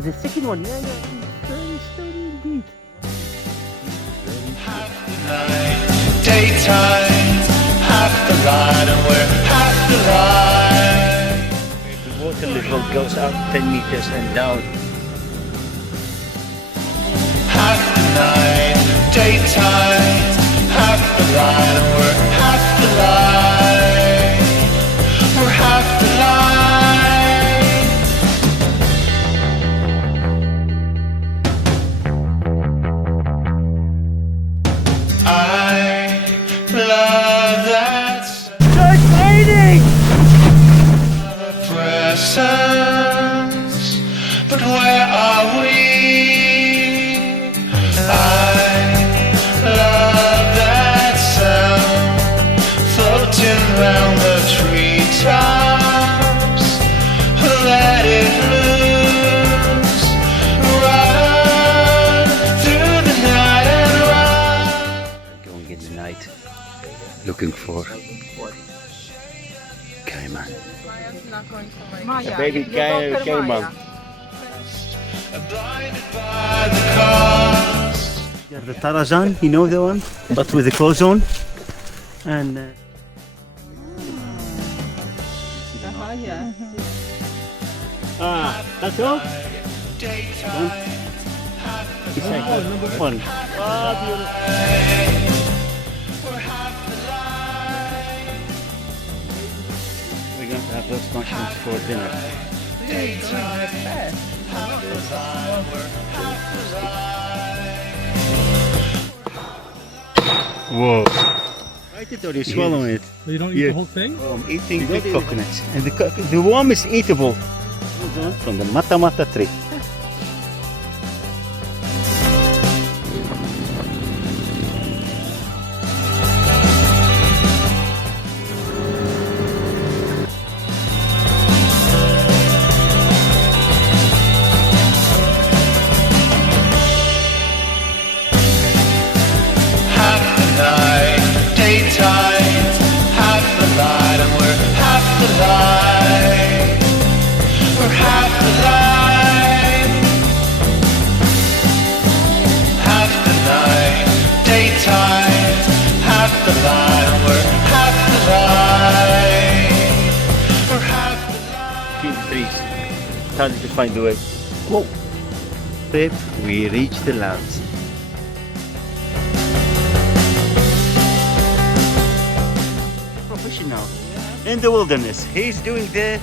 the second one. Yeah, yeah. Very sturdy indeed. Half the night, daytime, half the light, and we're half the light. The water level goes up 10 meters and down. Half the night, daytime, half the light, and we're half the light. We're half the light. I love that It's raining! presence, but where are we? I love that sound floating round the treetops. Let it loose, run through the night and run. Going in the night, looking for caiman. Maya, Baby caiman. Blinded by the cost. Yeah, the Tarazan, you know the one, but with the clothes on. And that's all. Daytime, It's like number one. Beautiful. we're half the light. We're going to have those mushrooms for dinner. Whoa. Bite it or you swallow it? You don't eat the whole thing? Oh, I'm eating the coconuts. And the worm is eatable. From the mata mata tree. Half the night, daytime, half the light, and we're half the light. We're half the light. Half the night, daytime, half the light, and we're half the light. We're half the light. Between the trees. Starting to find the way. Whoa. Pip, we reach the lands. Professional. In the wilderness. He's doing the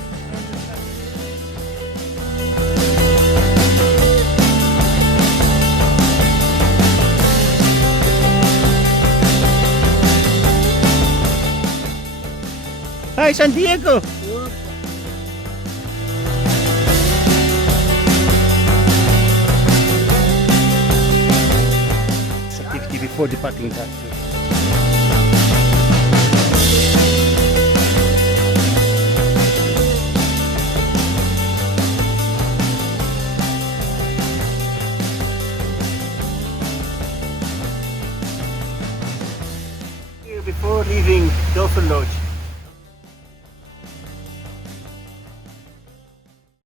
Hi, San Diego! It's activity before departing that. Before leaving Dolphin Lodge.